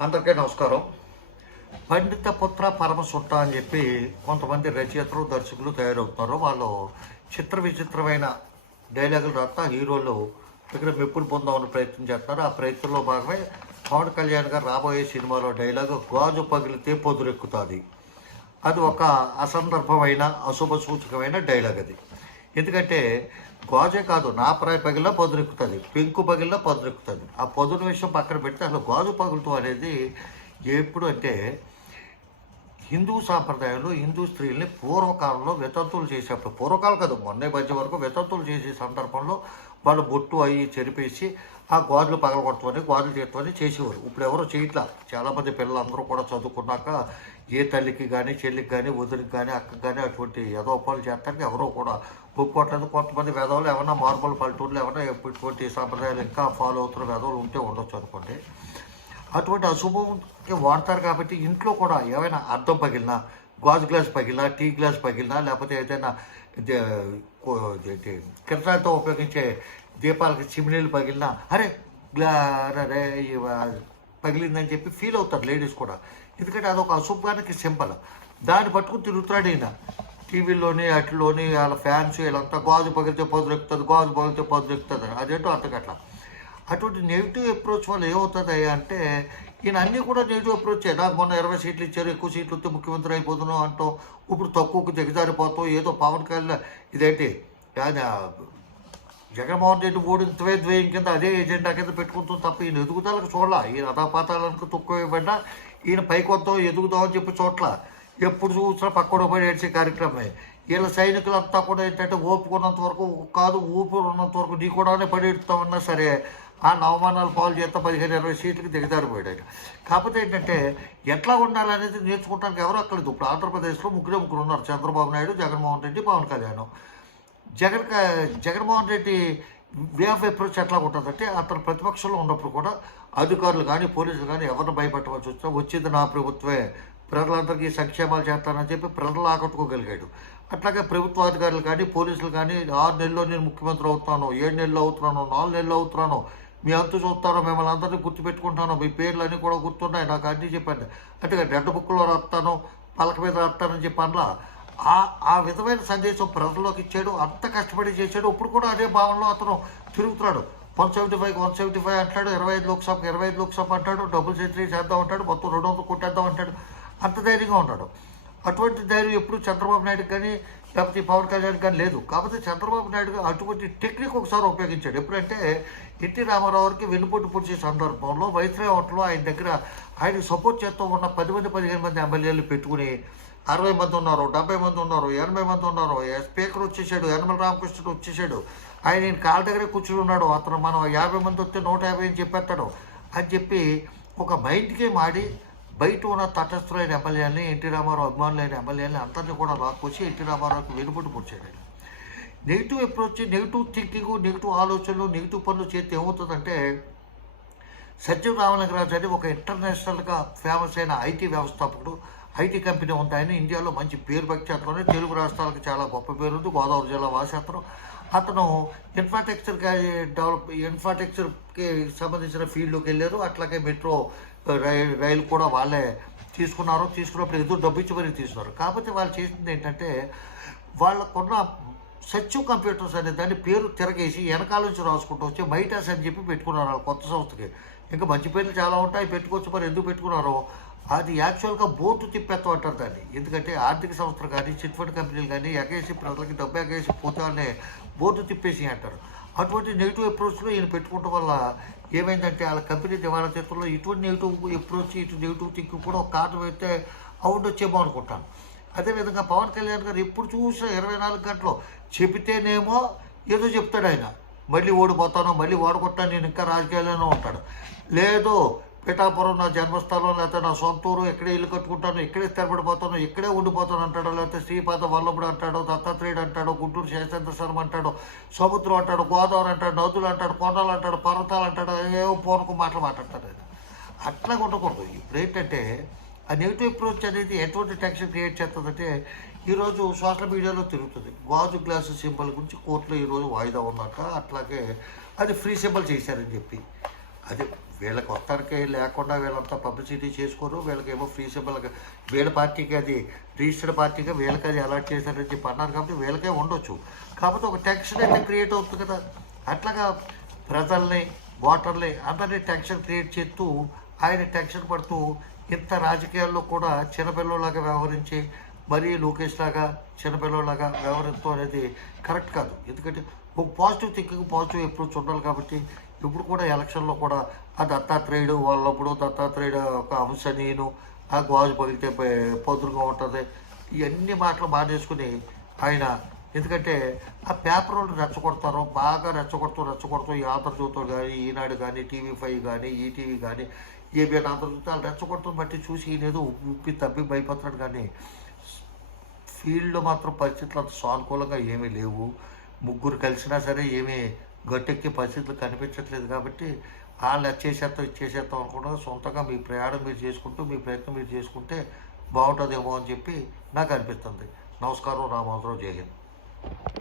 అందరికీ నమస్కారం. పండిత పుత్ర పరమసుట్ట అని చెప్పి కొంతమంది రచయితలు దర్శకులు తయారవుతున్నారు. వాళ్ళు చిత్ర విచిత్రమైన డైలాగులు రాస్తా హీరోలు దగ్గర మెప్పులు పొందామని ప్రయత్నం చేస్తున్నారు. ఆ ప్రయత్నంలో భాగమే పవన్ కళ్యాణ్ గారు రాబోయే సినిమాలో డైలాగు గాజు పగిలితే పొదురెక్కుతుంది. అది ఒక అసందర్భమైన అశుభ సూచకమైన డైలాగ్ అది. ఎందుకంటే గాజే కాదు నా ప్రాయ పగిలినా పొదురెక్కుతుంది పెంకు పగిలినా పొదురెక్కుతుంది. ఆ పొదురు విషయం పక్కన పెడితే అసలు గాజు పగులుతూ అనేది ఎప్పుడు అంటే హిందూ సాంప్రదాయంలో హిందూ స్త్రీల్ని పూర్వకాలంలో వితంతులు చేసేప్పుడు పూర్వకాలం కాదు మొన్నే మధ్య వరకు వితంతులు చేసే సందర్భంలో వాళ్ళు బొట్టు అయ్యి చెరిపేసి ఆ గాజులు పగలగొడతామని గాజులు చేస్తామని చేసేవారు. ఇప్పుడు ఎవరు చేయట్లా. చాలామంది పిల్లలందరూ కూడా చదువుకున్నాక ఏ తల్లికి కానీ చెల్లికి కానీ వదిలికి కానీ అక్కకి కానీ అటువంటి యథోపాలు చేస్తానికి ఎవరో కూడా ఒప్పుకోవట్లేదు కొంతమంది వేదవులు ఏమన్నా మార్మల్ పల్లెటూర్లు ఏమన్నా ఇటువంటి సాంప్రదాయాలు ఇంకా ఫాలో అవుతున్న వేదవులు ఉంటే ఉండొచ్చు అనుకోండి. అటువంటి అశుభంకి వాడతారు కాబట్టి ఇంట్లో కూడా ఏమైనా అద్దం పగిలినా గాజు గ్లాస్ పగిలినా టీ గ్లాస్ పగిలినా లేకపోతే ఏదైనా ఏంటి కిరటాలతో ఉపయోగించే దీపాలకి చిమినీలు పగిలినా అరే గ్లా అరే పగిలిందని చెప్పి ఫీల్ అవుతారు లేడీస్ కూడా. ఎందుకంటే అదొక అశుభానికి సింబల్. దాన్ని పట్టుకుని తిరుగుతున్నాడు ఈయన. టీవీలోని అట్లోని వాళ్ళ ఫ్యాన్స్ వీళ్ళంతా గాజు పగిలితే పొదురు ఎక్కుతుంది గాజు పగిలితే పొదురు ఎక్కుతుంది అని. అదేంటో అంతకట్లా అటువంటి నెగిటివ్ అప్రోచ్ వల్ల ఏమవుతుంది అంటే ఈయన అన్నీ కూడా నెగిటివ్ అప్రోచ్ నాకు మొన్న ఇరవై సీట్లు ఇచ్చారు ఎక్కువ సీట్లు వస్తే ముఖ్యమంత్రి అయిపోతున్నావు అంటాం ఇప్పుడు తక్కువకు దిగజారిపోతాం ఏదో పవన్ కళ్యాణ్ ఇదేంటి? జగన్మోహన్ రెడ్డి ద్వే ద్వయం కింద అదే ఎజెండా కింద పెట్టుకుంటుంది తప్ప ఈయన ఎదుగుదలకు చూడాల. ఈయన అధాపాతాలకు తొక్కువ ఇవ్వబడ్డా ఈయన పైకొద్దాం ఎదుగుదాం అని చెప్పి చోట్ల. ఎప్పుడు చూసినా పక్కన పడి ఏడ్చే కార్యక్రమమే వీళ్ళ సైనికులంతా కూడా ఏంటంటే ఓపుకున్నంత వరకు కాదు ఊపిరి ఉన్నంత వరకు నీ కూడానే పడి ఎడుతామన్నా సరే ఆ నవమానాలు పాలు చేస్తా పదిహేను ఇరవై సీట్లకు దిగజారిపోయాడు కాకపోతే ఏంటంటే ఎట్లా ఉండాలనేది నేర్చుకోవడానికి ఎవరు అక్కలేదు ఇప్పుడు ఆంధ్రప్రదేశ్లో ముగ్గురే ముగ్గురు ఉన్నారు. చంద్రబాబు నాయుడు జగన్మోహన్ రెడ్డి పవన్ కళ్యాణ్. జగన్ క- Jaganmohan Reddy way of approach ఎట్లా ఉంటుందంటే అతను ప్రతిపక్షంలో ఉన్నప్పుడు కూడా అధికారులు కానీ పోలీసులు కానీ ఎవరిని భయపెట్టవలసి వచ్చినా వచ్చింది నా ప్రభుత్వమే ప్రజలందరికీ సంక్షేమాలు చేస్తానని చెప్పి ప్రజలు ఆకట్టుకోగలిగాడు. అట్లాగే ప్రభుత్వ అధికారులు కానీ పోలీసులు కానీ ఆరు నెలల్లో నేను ముఖ్యమంత్రి అవుతాను ఏడు నెలలు అవుతున్నాను నాలుగు నెలలు అవుతున్నాను మీ అంతు చూస్తాను మిమ్మల్ని అందరినీ గుర్తుపెట్టుకుంటాను మీ పేర్లు అన్నీ కూడా గుర్తున్నాయి నాకు అన్నీ చెప్పండి అంటే రెడ్ బుక్లో రాస్తాను పలక మీద రాస్తానని చెప్పి అనలా. ఆ ఆ విధమైన సందేశం ప్రజల్లోకి ఇచ్చాడు అంత కష్టపడి చేశాడు. ఇప్పుడు కూడా అదే భావనలో అతను తిరుగుతున్నాడు. One seventy five one seventy five అంటాడు ఇరవై ఐదు లోక్సభకి ఇరవై ఐదు లోక్సభ అంటాడు డబుల్ సెంచరీ చేద్దాం అంటాడు మొత్తం రెండు వందలు కొట్టేద్దాం అంటాడు. అంత ధైర్యంగా ఉన్నాడు. అటువంటి ధైర్యం ఎప్పుడు చంద్రబాబు నాయుడు కానీ లేకపోతే పవన్ కళ్యాణ్ కానీ లేదు. కాకపోతే చంద్రబాబు నాయుడు అటువంటి టెక్నిక్ ఒకసారి ఉపయోగించాడు. ఎప్పుడంటే ఎన్టీ రామారావుకి వెన్నుపోటు పొడిచే సందర్భంలో వైస్రాయ్ హోటల్లో ఆయన దగ్గర ఆయన సపోర్ట్ చేస్తూ ఉన్న పది మంది పదిహేను మంది ఎమ్మెల్యేలు పెట్టుకుని అరవై మంది ఉన్నారు డెబ్బై మంది ఉన్నారు ఎనభై మంది ఉన్నారు. స్పీకర్ వచ్చేసాడు యనమల రామకృష్ణుడు వచ్చేసాడు. ఆయన నేను కాళ్ళ దగ్గరే కూర్చుని ఉన్నాడు. అతను మనం యాభై మంది వస్తే నూట యాభై అని చెప్పేస్తాడు. అని చెప్పి ఒక మైండ్ గేమ్ ఆడి బయట ఉన్న తటస్థులైన ఎమ్మెల్యేలని ఎన్టీ రామారావు అభిమానులైన ఎమ్మెల్యేలని అందరినీ కూడా లాక్కొచ్చి ఎన్టీ రామారావుకి వెనుబడి పొడిచాడు ఆయన. Negative approach negative thinking negative ఆలోచనలు నెగిటివ్ పనులు చేస్తే ఏమవుతుందంటే సత్యం రామలింగరాజు అని ఒక ఇంటర్నేషనల్గా ఫేమస్ అయిన ఐటీ వ్యవస్థాపకుడు. ఐటీ కంపెనీ ఉంది ఆయన ఇండియాలో మంచి పేరు ప్రఖ్యాతలోనే తెలుగు రాష్ట్రాలకు చాలా గొప్ప పేరు ఉంది. గోదావరి జిల్లా వాసి అతను అతను ఇన్ఫ్రాస్ట్రక్చర్ డెవలప్ ఇన్ఫ్రాస్ట్రక్చర్కి సంబంధించిన ఫీల్డ్లోకి వెళ్ళారు. అట్లాగే మెట్రో రైలు రైలు కూడా వాళ్ళే తీసుకున్నారు. తీసుకున్నప్పుడు ఏదో డబ్బు ఇచ్చి మరీ తీసుకున్నారు. కాకపోతే వాళ్ళు చేసింది ఏంటంటే వాళ్ళకున్న సచివ్ కంప్యూటర్స్ అనే దాన్ని పేరు తిరగేసి వెనకాల నుంచి రాసుకుంటూ వచ్చి మైటాస్ అని చెప్పి పెట్టుకున్నారు వాళ్ళు కొత్త సంస్థకి. ఇంకా మంచి పేర్లు చాలా ఉంటాయి. పెట్టుకోవచ్చు. మరి ఎందుకు పెట్టుకున్నారో? అది యాక్చువల్గా బోర్డు తిప్పేస్తాం అంటారు దాన్ని. ఎందుకంటే ఆర్థిక సంస్థలు కానీ చిట్ ఫండ్ కంపెనీలు కానీ ఎగేసి ప్రజలకి డబ్బు ఎగేసి పోతానే బోర్డు తిప్పేసి అంటారు. అటువంటి నెగిటివ్ అప్రోచ్లో ఈయన పెట్టుకోవటం వల్ల ఏమైందంటే వాళ్ళ కంపెనీ దివాళా చేతుల్లో ఇటువంటి నెగిటివ్ అప్రోచ్ ఇటు నెగిటివ్ థింకింగ్ కూడా ఒక కారణం అయితే అవుట్ వచ్చేమో అనుకుంటాను అదేవిధంగా పవన్ కళ్యాణ్ గారు ఎప్పుడు చూసినా ఇరవై నాలుగు గంటలు చెబితేనేమో ఏదో చెప్తాడు ఆయన. మళ్ళీ ఓడిపోతాను మళ్ళీ ఓడగొట్టాను నేను ఇంకా రాజకీయాల్లోనే ఉంటాడు లేదు పిఠాపురం నా జన్మస్థలం లేకపోతే నా సొంత ఊరు ఇక్కడే ఇల్లు కట్టుకుంటాను ఇక్కడే స్థిరపడిపోతాను ఇక్కడే ఉండిపోతాను అంటాడు లేకపోతే శ్రీపాద వల్లభుడు అంటాడు దత్తాత్రేయుడు అంటాడు గుంటూరు శేషేంద్ర శర్మ అంటాడు సముద్రం అంటాడు గోదావరి అంటాడు నదులు అంటాడు కొండలు అంటాడు పర్వతాలు అంటాడు ఏవో పూనకు మాటలు మాట్లాడతాడు. అట్లా ఉండకూడదు. ఇప్పుడు ఏంటంటే ఆ నెగిటివ్ అప్రోచ్ అనేది ఎటువంటి టెన్షన్ క్రియేట్ చేస్తుందంటే ఈరోజు సోషల్ మీడియాలో తిరుగుతుంది. గాజు గ్లాసు సింబల్ గురించి కోర్టులో ఈరోజు వాయిదా ఉందట. అట్లాగే అది ఫ్రీ సింబల్ చేశారని చెప్పి. అది వీళ్ళకి వస్తానికి లేకుండా వీళ్ళంతా పబ్లిసిటీ చేసుకోరు వీళ్ళకేమో ఫ్రీ సింబల్గా వీళ్ళ పార్టీకి అది రిజిస్టర్డ్ పార్టీగా వీళ్ళకి అది అలాట్ చేశారని చెప్పి అన్నారు కాబట్టి వీళ్ళకే ఉండొచ్చు. కాకపోతే ఒక టెన్షన్ అయితే క్రియేట్ అవుతుంది కదా. అట్లాగా ప్రజల్ని ఓటర్ని అందరినీ టెన్షన్ క్రియేట్ చేస్తూ ఆయన టెన్షన్ పడుతూ ఇంత రాజకీయాల్లో కూడా చిన్నపిల్లలాగా వ్యవహరించి మరీ లోకేష్ లాగా చిన్నపిల్లలాగా వ్యవహరిస్తూ అనేది కరెక్ట్ కాదు. ఎందుకంటే ఒక పాజిటివ్ థింకింగ్ పాజిటివ్ అప్రోచ్ ఉండాలి కాబట్టి ఇప్పుడు కూడా ఎలక్షన్లో కూడా ఆ దత్తాత్రేయుడు వాళ్ళప్పుడు దత్తాత్రేయుడు ఒక అంశ నేను ఆ గాజు పగిలితే పొద్దుగా ఉంటుంది. ఇవన్నీ మాటలు మానేసుకుని ఆయన ఎందుకంటే ఆ పేపర్ వాళ్ళు రెచ్చగొడతారు బాగా రెచ్చగొడుతూ రెచ్చగొడుతూ ఈ ఆంధ్రజ్యోతులు కానీ ఈనాడు కానీ టీవీ ఫైవ్ కానీ ఈటీవీ కానీ ఏబిఎన్ ఆంధ్రజ్యోతాలు వాళ్ళు రెచ్చగొడతాం బట్టి చూసి ఈయన ఏదో ఉప్పి తప్పి భయపడుతున్నాడు కానీ ఫీల్డ్లో మాత్రం పరిస్థితులు అంత సానుకూలంగా ఏమీ లేవు. ముగ్గురు కలిసినా సరే ఏమీ గట్టెక్కే పరిస్థితులు కనిపించట్లేదు కాబట్టి వాళ్ళు వచ్చేసేస్తాం ఇచ్చేసేస్తాం అనుకుంటా సొంతంగా మీ ప్రయాణం మీరు చేసుకుంటూ మీ ప్రయత్నం మీరు చేసుకుంటే బాగుంటుందేమో అని చెప్పి నాకు అనిపిస్తుంది. నమస్కారం రామోదరావు జై హింద్.